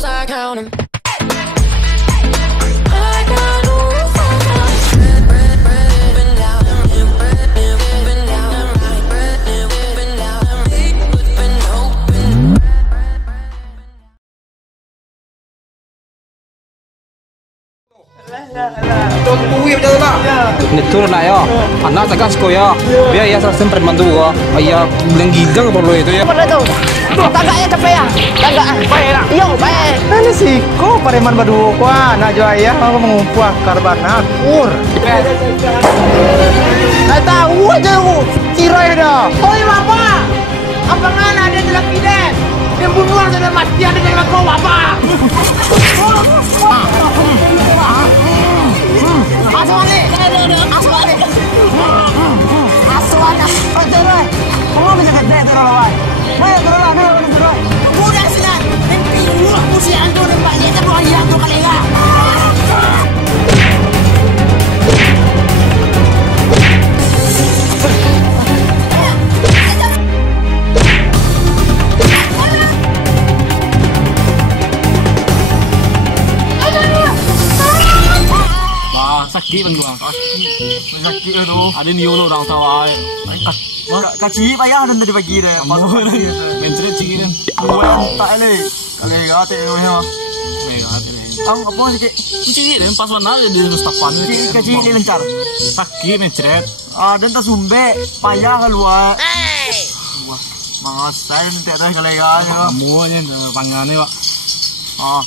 times I count 'em. Nitur na ya, anak tagas ko ya, biar ya sa sempre mandu ko, ayah lenggigang perlu itu ya. Mana tu? Tagak ya capek ya? Tagak. Baik lah. Yo, baik. Nani sih, kok pareman badu ko anak jo ayah mau mengumpah karbana kur. Nggak tahu aja aku, cirai dah. Oi, Bapak. Apa ngana ada dalam piden? Dia bunuh dalam mati ada dalam kau, Bapak. Aswani. Aswani. Aswani. Oh, terus. Kamu bisa kedai terus, Bapak. Baik, terus. Udah sudah. Nanti aku si Anto dan Pak Yeta doang yang tu kali enggak. Sakit bang doang, sakit itu. Ada niu lo orang tawai. Kaki payah dan tadi pagi deh. Mencret cik kan. Tak le. Kali gate yo. Ang apa sih? Cik kan pas mana dia stapan. Kaki ni lancar. Sakit mencret. Ah, dan tak sumbe payah keluar. Wah, mangasai nanti dah kali gate. Semuanya pangannya pak. Ah.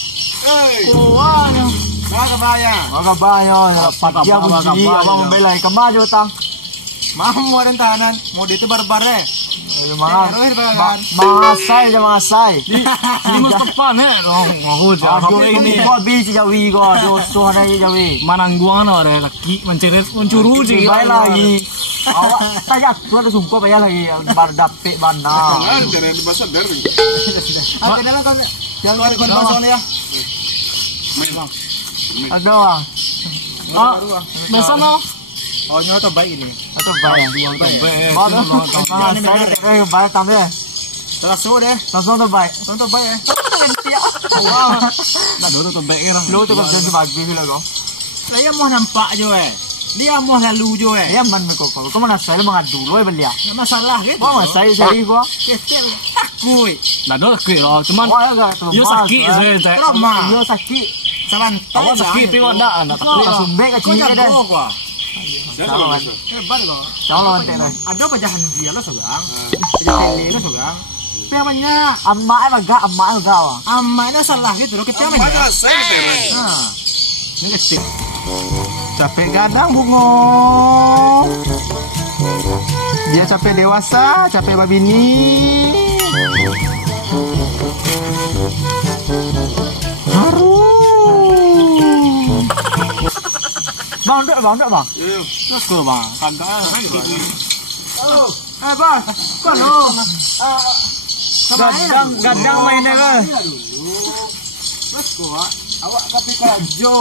Kuahnya. Magabaya, patya bunyi, abang membela kemah jo tang. Mau ada tahanan, mau itu barbar Mangasai je mangasai. Ini mas tepan ngaku ini kau biji jawi kau, dosa ada jawi. Manangguang ada kaki menceret mencuru je. Bayar lagi. Awak saya tu ada sumpah bayar lagi. Bardapek bana. Jangan masuk dari. Apa dalam kau? Jangan luar konfirmasi ya. Ada bang. Ah, biasa no. Oh, nyawa tu baik ini. Atau baik. Baik. Saya baik tambah. Langsung deh. Langsung tu baik. Langsung tu baik. Nah, dulu tu baik orang. Lu tu kerja bagus lah kau. Saya mau nampak je dia mau lalu je Ya mana kau? Kau mana saya mengadu lu belia. Enggak masalah gitu. Kau mana saya jadi kau? Takut. Nah, dulu sakit loh. Cuman yo sakit saya. Trauma. Yo sakit. Saban. Awak sakit tapi ada anak. Sumbe ke sini dah. Hebat kok. Calon teh. Ada bajahan dia lo seorang. Pilih lo seorang. Tapi banyak. Amma agak wah. Amma itu salah gitu lo kita banyak. Ini kecil. Capek gadang bungo. Dia capek dewasa, capek babini. Bang, bang. Terus ke bang. Kagak gitu. Oh, bang. Kau lo. Gadang mainnya kan. Terus gua. Awak tapi kerja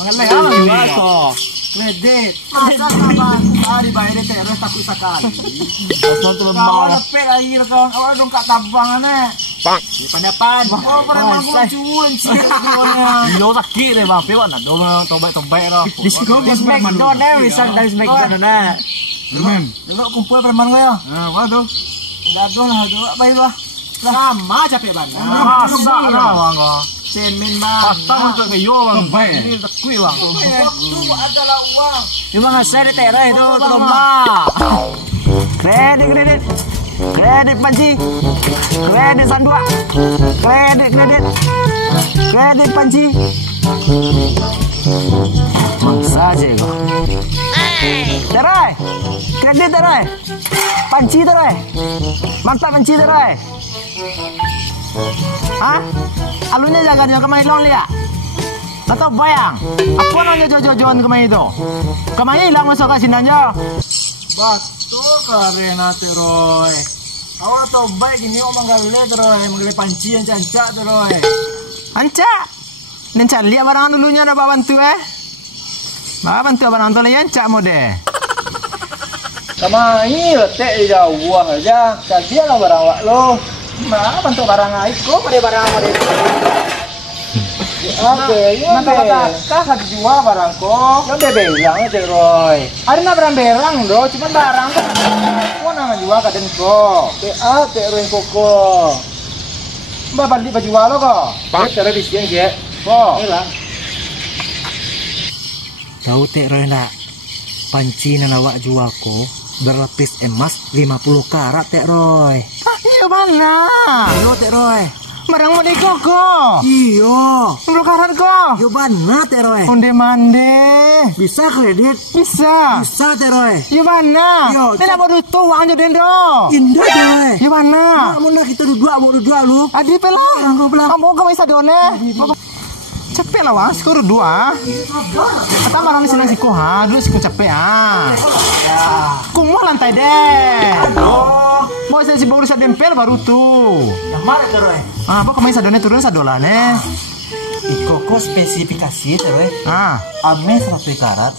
Mengalih apa kau? kredit. Masa bang? Di bayar terus takut sekali. Asal tu Kau lemah. lepek lagi kawan awak dong kat tabang ana. Di pandapan. Oh, preman cuan sih semuanya. Yo sakit deh bang. Pewan nak dong tobek dah. Di Smackdown dah, bisa dari Smackdown dah. Tengok kumpul preman kau ya. Waduh. Gaduh lah, baik lah. Sama capek banget. Masa dah bang kau. Cemen bang. Patang untuk ke yo bang. Ini tekui bang. Itu adalah uang. Cuma ngasih di terah itu lemah. Kredit. Kredit panci. Kredit sandua. Kredit panci. Mangsa aja kau. Terai. Kredit terai. Panci terai. Mantap panci terai. Hah? Alunya jangan kemai long lihat. Atau bayang. Apa nanya jojo-jojoan kemai itu? Kemai hilang masuk ke sini aja. Batu karena teroy. Awak tahu baik ini orang manggale teroy, manggale panci yang cancak teroy. Ancak. Nencak lihat barang dulunya ada bawa bantu Bawa bantu barang tu yang cancak mode. Sama ini letek jauh buang aja. Kasihan lah barang awak lo. Mana bantu barang aku pada barang awak Oke, Kakak jual barang kok. yang bebelang aja Roy. Ada na berang do, cuma barang kok. Kok nang jual kaden kok. Oke Roy koko. Mbak balik baju lo kok. Pak, cara bisian ya. Kok. Hilang. Tahu teh Roy nak? Panci nan awak jual ko berlapis emas 50 karat teh Roy. Ah, iya mana? Yo teh Roy. Barang mau kok. Iyo. 10 karat kok. Yo bana teh Roy. Onde mande. Bisa kredit. Bisa. Bisa teh Roy. Iya mana? Yo, Ini apa tuh uang jadi do? Indah teh Roy. Iya mana? Namun lah kita dua lu. Adi pelah. Kamu gak bisa done. Cepet lah wang, skor 2. Kata barang di sini siku ha, dulu siku cepet ha. Kumua lantai deh. Mau saya si baru bisa dempel baru tuh. Yang mana teh Roy? Ah, apa kamu bisa done turun $1 nih? Ikoko spesifikasi teh Roy. Ah, Ame 100 karat.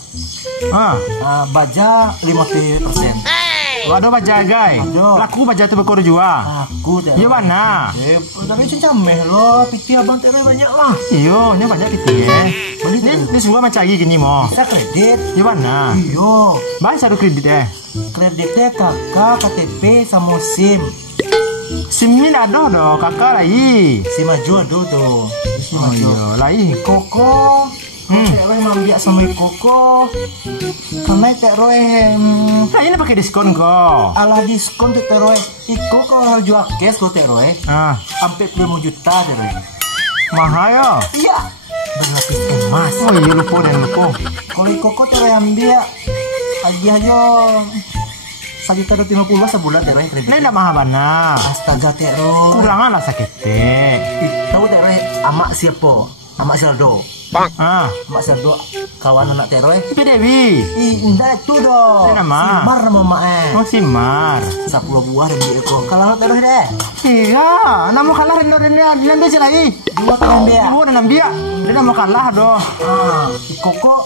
Baja 50%. waduh baja guys. Waduh. Laku baja tuh bekor jual. Aku teh. Iya mana? Tapi cincameh lo, pikir abang teh Roy banyak lah. Iyo, ini banyak titik ya. Ini semua macam lagi gini mo. Bisa kredit. Iya mana? Iyo. Baik satu kredit deh. Kreditnya kakak, KTP, sama SIM. SIM-nya tidak ada dong, kakak lagi. SIM maju aduh tuh. SIM Oh maju. iya, lagi. Koko. Teh Roy mambiak sama Koko. Karena Teh Roy Nah, ini pakai diskon kok. ala diskon Teh Roy. Iko kalau jual cash lo Teh Roy. Ah, Sampai 20 juta Teh Roy. mahal ya. Iya. Berlapis emas. Oh iya lupa dan lupa. Kalau Koko Teh Roy ambil aja 1.250 sebulan Teh Roy kredit. Ini tidak mahal bana. Astaga Teh Roy. Kurangan lah sakit teh. Tahu Teh Roy amak siapa? Amak Seldo. Ah, Amak Seldo kawan anak Teh Roy. itu Dewi. Indah itu dong. Ini nama. Simar nama mak Oh si Mar. 10 buah dan dia kok. Kalau Teh Roy deh. Iya, namu kalah rendo sih lagi. Dua tahun dia. Ibu dan nambia. Dia namu kalah doh. Koko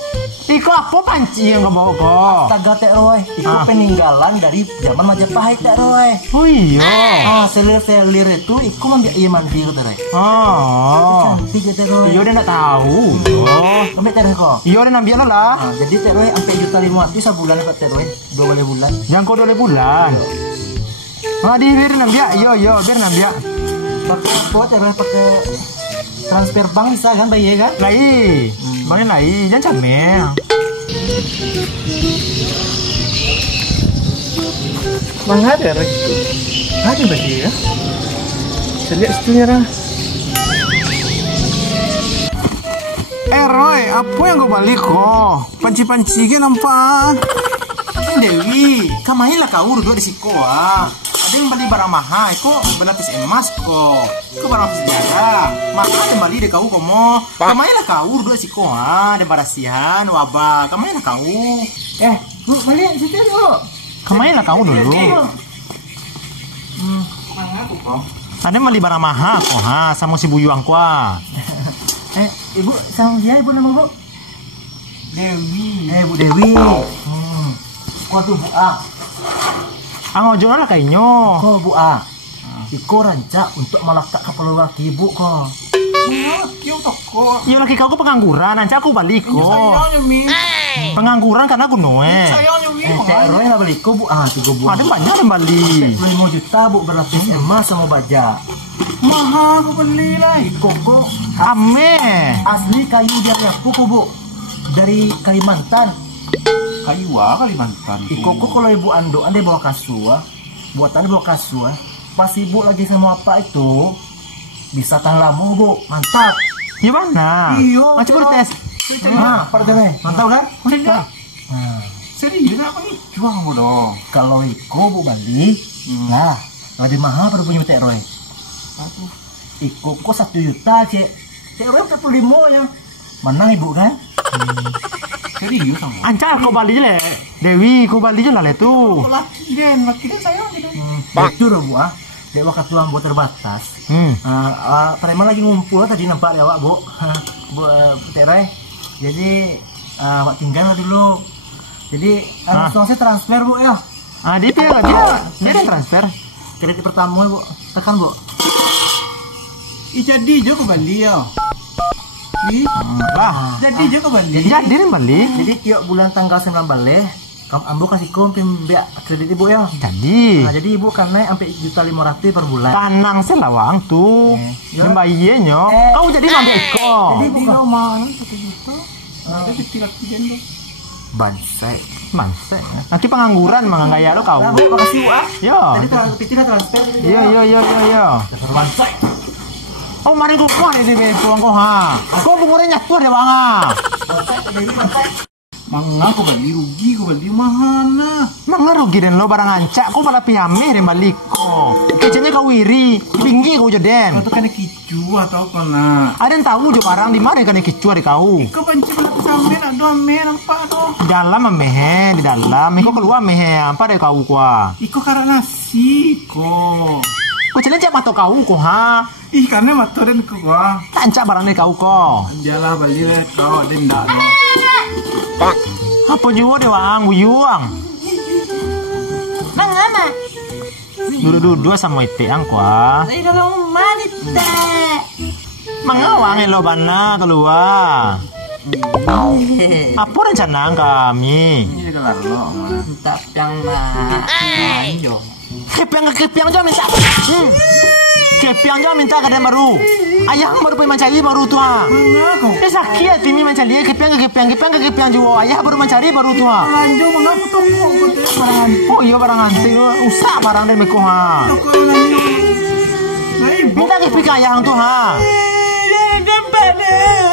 Iko apa panci yang kau bawa kok? Astaga Teh Roy. Iko peninggalan dari zaman Majapahit Teh Roy. Oh iya. Selir itu Iko mandi Teh Roy. Oh. Cantik ya Teh Roy. Iya dia tidak tahu. Oh. Ambil Teh Roy kok. Iya dia nambia lo lah. Jadi Teh Roy sampai 1.500.000 sebulan kok Teh Roy. 2 bulan. Jangan kau 2 bulan. Ah di biar nambia. Iya biar nambia. Pakai apa Teh Roy? Pakai transfer bank bisa kan bayi kan? Lai. Mana lai? Jangan camel. Mana ada Roy? Ada bayi ya? Saya lihat situnya lah. Roy, apa yang kau balik kok? Panci-panci ke nampak? Dewi, kamain lah kau duduk di siko Ada yang beli barang mahal, kok berlapis emas kok. Kau barang sejarah. Mahal ada beli deh kau komo. Kamain lah kau duduk di siko ada barasian, wabah. Kamain lah kau. Bu, balik situ dulu. Kamain lah kau dulu. Ada yang beli barang mahal kok sama si Buyuang kok. Ibu sama dia ibu nama Bu? Dewi. Bu Dewi. Waduh Bu A. Ngojo lah kayaknya. Kok Bu A. Iko rancak untuk melakak kapal laki ibu kok. Iya laki kau pengangguran, nanti aku balik kok. Pengangguran karena aku noe. Teh Roy lah balik kok Bu A. Tuh Bu. Ada banyak yang balik. 5 juta Bu berlapis emas sama baja. Mahal aku beli lah. Koko Ame. asli kayu dari aku kok Bu. Dari Kalimantan. Kayu Kalimantan. Koko kalau ibu Ando anda bawa kasur, buatan bawa kasur. Pas ibu lagi sama apa itu bisa tahan lama Bu. Mantap. Gimana? Iya. Macam baru tes. Pada deh. Mantap kan? Udah. Serius apa nih? Juang dong. Kalau Iko Bu balik, nah lebih mahal pada punya Teh Roy. Iko kok 1 juta cek. Teh Roy 45 yang menang ibu kan? Serius kamu? Ancar kau balik le. Dewi kau balik je lah le tu. Laki dan saya gitu. Itu loh Bu ah. Dek waktu tuang buat terbatas. Preman lagi ngumpul tadi nampak ya Wak Bu. Bu Teh Roy. Jadi Wak tinggal dulu. Jadi langsung saya transfer Bu ya. Dia yang transfer. Kredit pertama Bu. Tekan Bu. Jadi jo kembali ya. Bah, Jadi juga balik. jadi nih balik. Jadi tiap bulan tanggal 9 balik, kamu ambo kasih kompim biar kredit ibu ya. Jadi Nah, jadi ibu kan naik sampai 1.500.000 per bulan. tanang selawang tuh. Membayarnya. Kau jadi ngambil eko. Jadi kau mau 1 juta. Ada kecil dong. Bansai. Manse. Nanti pengangguran gaya lo kau. Nah, Bu, makasih Bu ah. Yo. Tadi pitina transfer. Yo. Bansai. Oh, mari kau kuah nih di pulang kau ha. Kau bungurnya nyatu deh bang ah. Mangga kau beli rugi, kau beli mahana. Mang rugi dan lo barang ancak. Kau malah pihame deh balik ko. Kecenya kau wiri. Tinggi kau jaden. Kau tuh kena kicu atau kena. Ada yang tahu jo barang di mana kan kicua di kau. Kau benci pada sampai nak doa nampak doh. Di dalam mehe, di dalam. Kau keluar mehe apa deh kau kuah. Iko karena nasi ko. Kau cina cak mata kau ko ha. Ih karena matoren ko gua. Tancak barang deh kau ko. Jalah balik deh kau denda doh. Apa juga deh wang, buyuang. Mangana. Dua sama ite ang kuah. Ay, dalawang malit Mangawang elo bana keluar. Apa rencana kami? Ini juga lalu. Entah yang mah. Kepiang aja minta. Kepiang aja minta kadang baru. Ayah baru pengen mencari baru tuh ha. Mangga kau. Sakit timi mencari kepiang juga. Ayah baru mencari baru tuh ha. Lanjut mangga aku tuh barang. Oh iya barang anting usah barang dari meko ha. Kau nanya. Minta kepiang ayah tuh ha.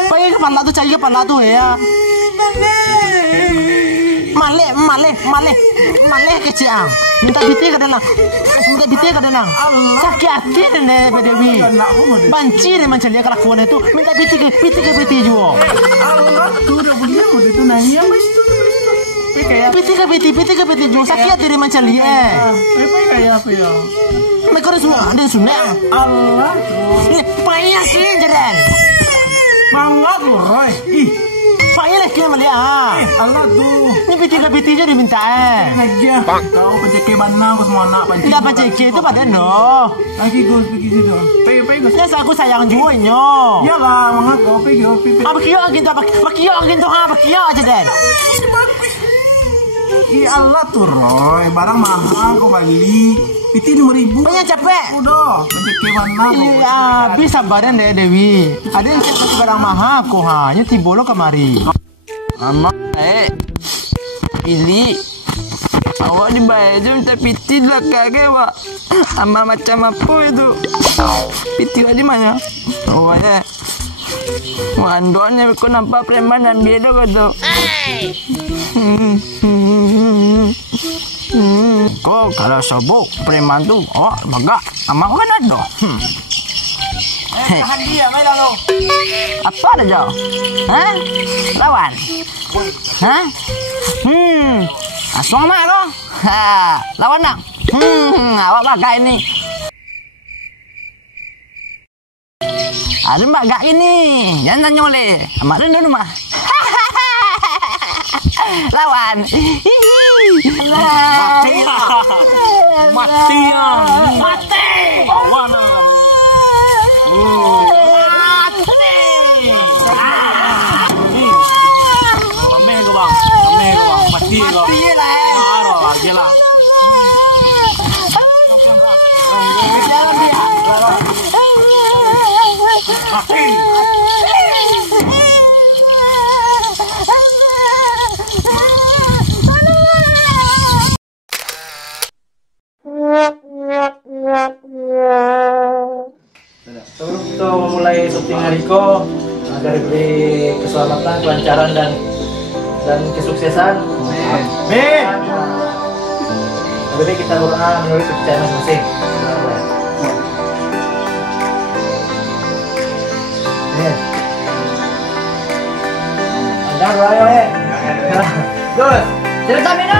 Pakai kepala tuh cari kepala tuh ya. Male keciang. Minta biti ka danang. Sakit hati deh Dewi. Banci deh mencari kelakuan itu. Minta biti juga. Allah tuh udah beliau udah itu nanya mas itu. Kayak Biti juga. Sakit hati deh mencari kayak apa ya? Mereka ada sunat. Allah. Payah sih jalan. Mangga tuh Roy. Ih. Payah lagi melihat. Allah tuh. Ini biti aja diminta Aja. Kau pencet mana aku semua anak pancing. Tidak pancake itu pada no. Lagi gue begitu dong. Pergi. Ya aku sayang juga nyo. Ya lah, mangga kau pergi. Apa kio angin tuh aja den. Ih Allah tuh Roy. Barang mahal kau beli. Itu 5.000. Banyak capek. Udah. Pencet mana? Iya, bisa badan deh Dewi. Ada yang capek barang mahal kok hanya tibolo kemari. Mama, pilih. Awak dibayar je minta piti lah kakek wak. Amal macam apa itu? Piti wak di mana? Oh ya. Wandonya kau nampak preman dan beda kau tu. Kau kalau sobok preman tu, oh bagak. Amak mana tu? Tahan dia, mai lalu. Apa ada jauh? Hah? Lawan? Hah? Aswang mak lo? Ha, lawan nak? Awak bagak ini. Ada bagak ini. Jangan tanya oleh. Amak rendah rumah. Lawan. Mati. Awan. Mati lah. Gila. Jalan dia. Sebelum kita memulai syuting Hariko, agar diberi keselamatan, kelancaran dan kesuksesan. Amin. Lebih kita berdoa menurut kepercayaan masing-masing. Amin. Jangan doa ya. Terus, cerita minum.